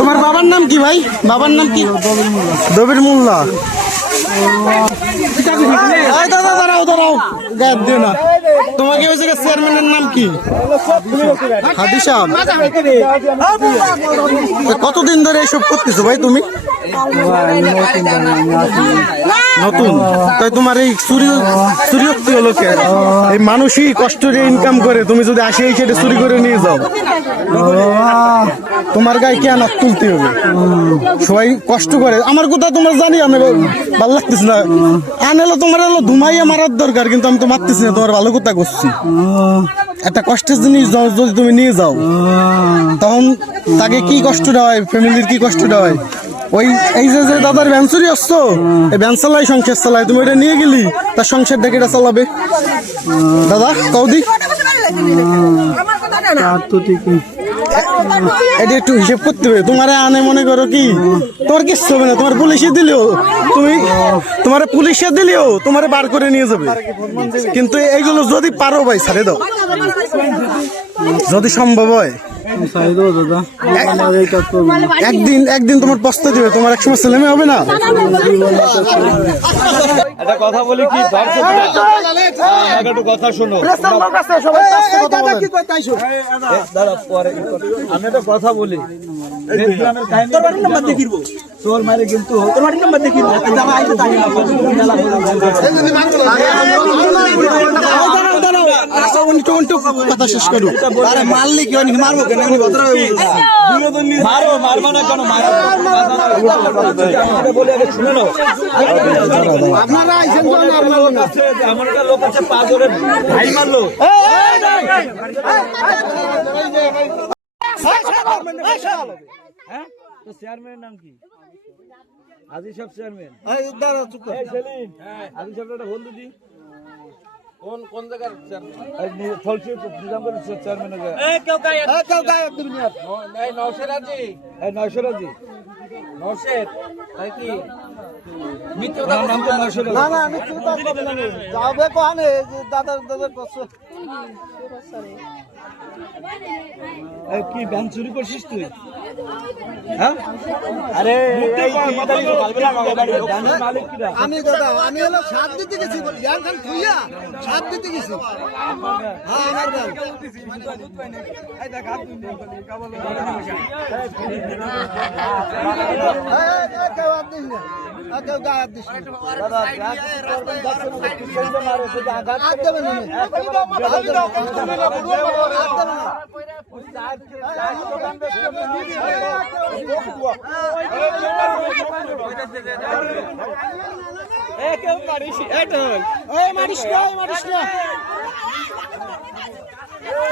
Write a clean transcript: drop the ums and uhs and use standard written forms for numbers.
তোমার বাবার নাম কি ভাই? বাবার নাম কি? দবির মোল্লা। দাদা দাঁড়াও দাঁড়াও, গায়ে দিও না। তোমাকে ওই জায়গায় চেয়ারম্যানের নাম কি? হাদি সাহেব। কতদিন ধরে এইসব করতেছো ভাই তুমি? নতুন? তাই তোমার এই চুরি হলো কে? এই মানুষই কষ্ট করে ইনকাম করে, তুমি যদি আসে এই সেটা চুরি করে নিয়ে যাও, তোমার গায়ে কেন তুলতে হবে? সবাই কষ্ট করে। আমার কথা তোমার জানি, আমি ভালো লাগতেছে না। আনলো তোমার এলো ধুমাইয়া মারার দরকার, কিন্তু আমি তো মারতেছি না, তোমার ভালো কথা করছি। একটা কষ্টের জিনিস যদি তুমি নিয়ে যাও, তখন তাকে কি কষ্টটা হয়, ফ্যামিলির কি কষ্টটা হয়। ওই এই যে দাদার ভ্যান চুরি আসছো, এই ভ্যান চালাই সংসার চালায়, তুমি ওইটা নিয়ে গেলি, তার সংসারটা কেটা চালাবে? দাদা কৌদি এটা একটু হিসেব করতে হবে। তোমার আনে মনে করো কি তোমার কিচ্ছু হবে না, তোমার পুলিশে দিলেও তোমার পুলিশে দিলেও তোমার বার করে নিয়ে যাবে। কিন্তু এইগুলো যদি পারো ভাই ছাড়ে দাও, যদি সম্ভব হয়। একদিন তোমার পস্তা দিবে, তোমার একসময় ছেলে মেয়ে হবে না। একটা কথা বলি কি, একটু কথা শোনো। দাদা পরে আমি একটা কথা বলি, চোর মারে কিন্তু কথা শেষ করো। মারলে কি মারবো কেন? মারো, মারবা না কেন? শুনে নাও, আমার একটা লোক আছে পা ধরে ভাই মারলো। হ্যাঁ, তো চেয়ারম্যানের নাম কি? আজি সাহেব চেয়ারম্যান। সেলিম, আজি সাহেব একটা বন্ধু দি। কোন জায়গার চেয়ারম্যান? ফলসি নিজামপুর চেয়ারম্যান। নওশেরাজি নওশেদ, তাই কি? নাম তো নওশেদ। কি ব্যাংক চুরি করছিস তুই? হ্যাঁ, আরে আমি দাদা, আমি হলো সাত দিতে গেছি, ব্যাংক খুইয়া সাত দিতে গেছি। হ্যাঁ, আমার ব্যাংক। মারিস না।